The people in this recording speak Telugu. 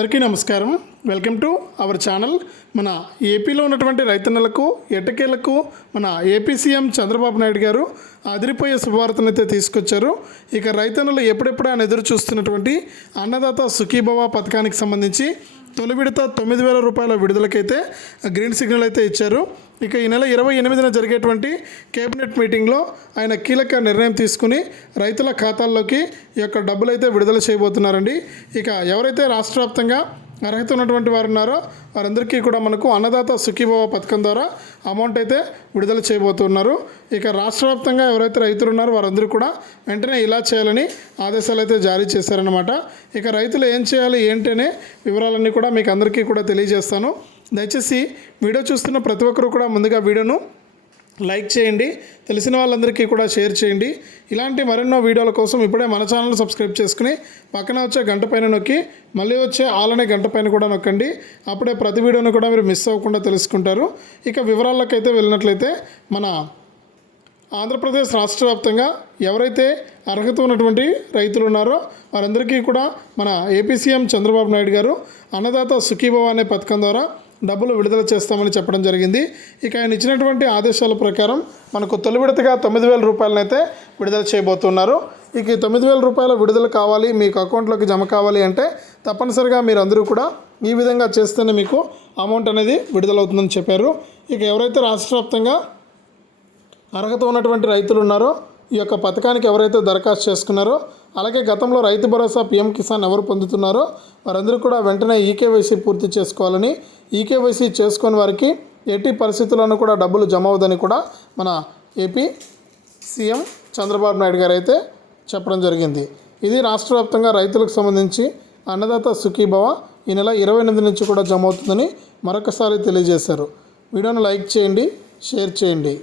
అందరికీ నమస్కారం. Welcome to our channel. మన ఏపీలో ఉన్నటువంటి రైతన్నలకు ఎటకేలకు మన ఏపీ సీఎం చంద్రబాబు నాయుడు గారు అదిరిపోయే శుభవార్తనైతే తీసుకొచ్చారు. ఇక రైతన్నలు ఎప్పుడెప్పుడు ఆయన ఎదురు చూస్తున్నటువంటి అన్నదాత సుఖీభవ పథకానికి సంబంధించి తొలి విడత తొమ్మిది వేల రూపాయల విడుదలకైతే గ్రీన్ సిగ్నల్ అయితే ఇచ్చారు. ఇక ఈ నెల ఇరవై ఎనిమిదిన జరిగేటువంటి కేబినెట్ మీటింగ్లో ఆయన కీలక నిర్ణయం తీసుకుని రైతుల ఖాతాల్లోకి ఈ యొక్క డబ్బులు అయితే విడుదల చేయబోతున్నారండి. ఇక ఎవరైతే రాష్ట్ర వ్యాప్తంగా అర్హత ఉన్నటువంటి వారు ఉన్నారో వారందరికీ కూడా మనకు అన్నదాత సుఖీభవ పథకం ద్వారా అమౌంట్ అయితే విడుదల చేయబోతున్నారు. ఇక రాష్ట్ర వ్యాప్తంగా ఎవరైతే రైతులు ఉన్నారో వారందరూ కూడా వెంటనే ఇలా చేయాలని ఆదేశాలు అయితే జారీ చేశారనమాట ఇక రైతులు ఏం చేయాలి ఏంటనే వివరాలన్నీ కూడా మీకు అందరికీ కూడా తెలియజేస్తాను. దయచేసి వీడియో చూస్తున్న ప్రతి ఒక్కరు కూడా ముందుగా వీడియోను లైక్ చేయండి తెలిసిన వాళ్ళందరికీ కూడా షేర్ చేయండి. ఇలాంటి మరెన్నో వీడియోల కోసం ఇప్పుడే మన ఛానల్ సబ్స్క్రైబ్ చేసుకుని పక్కన వచ్చే గంట పైన నొక్కి మళ్ళీ వచ్చే ఆలనే గంట పైన కూడా నొక్కండి. అప్పుడే ప్రతి వీడియోను కూడా మీరు మిస్ అవ్వకుండా తెలుసుకుంటారు. ఇక వివరాల్లోకైతే వెళ్ళినట్లయితే మన ఆంధ్రప్రదేశ్ రాష్ట్ర వ్యాప్తంగా ఎవరైతే అర్హత ఉన్నటువంటి రైతులు ఉన్నారో వారందరికీ కూడా మన ఏపీ సీఎం చంద్రబాబు నాయుడు గారు అన్నదాత సుఖీభవ అనే పథకం ద్వారా డబ్బులు విడుదల చేస్తామని చెప్పడం జరిగింది. ఇక ఆయన ఇచ్చినటువంటి ఆదేశాల ప్రకారం మనకు తొలి విడతగా తొమ్మిది వేల రూపాయలనైతే విడుదల చేయబోతున్నారు. ఇక ఈ తొమ్మిది వేల రూపాయల విడుదల కావాలి మీకు అకౌంట్లోకి జమ కావాలి అంటే తప్పనిసరిగా మీరందరూ కూడా ఈ విధంగా చేస్తేనే మీకు అమౌంట్ అనేది విడుదలవుతుందని చెప్పారు. ఇక ఎవరైతే రాష్ట్ర వ్యాప్తంగా అర్హత ఉన్నటువంటి రైతులు ఉన్నారో ఈ యొక్క పథకానికి ఎవరైతే దరఖాస్తు చేసుకున్నారో అలాగే గతంలో రైతు భరోసా పీఎం కిసాన్ ఎవరు పొందుతున్నారో వారందరూ కూడా వెంటనే ఈకేవైసీ పూర్తి చేసుకోవాలని ఈకేవైసీ చేసుకొని వారికి ఎట్టి పరిస్థితుల్లోనూ కూడా డబ్బులు జమ అవ్వదని కూడా మన ఏపీ సీఎం చంద్రబాబు నాయుడు గారు అయితే చెప్పడం జరిగింది. ఇది రాష్ట్ర వ్యాప్తంగా రైతులకు సంబంధించి అన్నదాత సుఖీభవ ఈ నెల ఇరవై ఎనిమిది నుంచి కూడా జమ అవుతుందని మరొకసారి తెలియజేశారు. వీడియోను లైక్ చేయండి షేర్ చేయండి.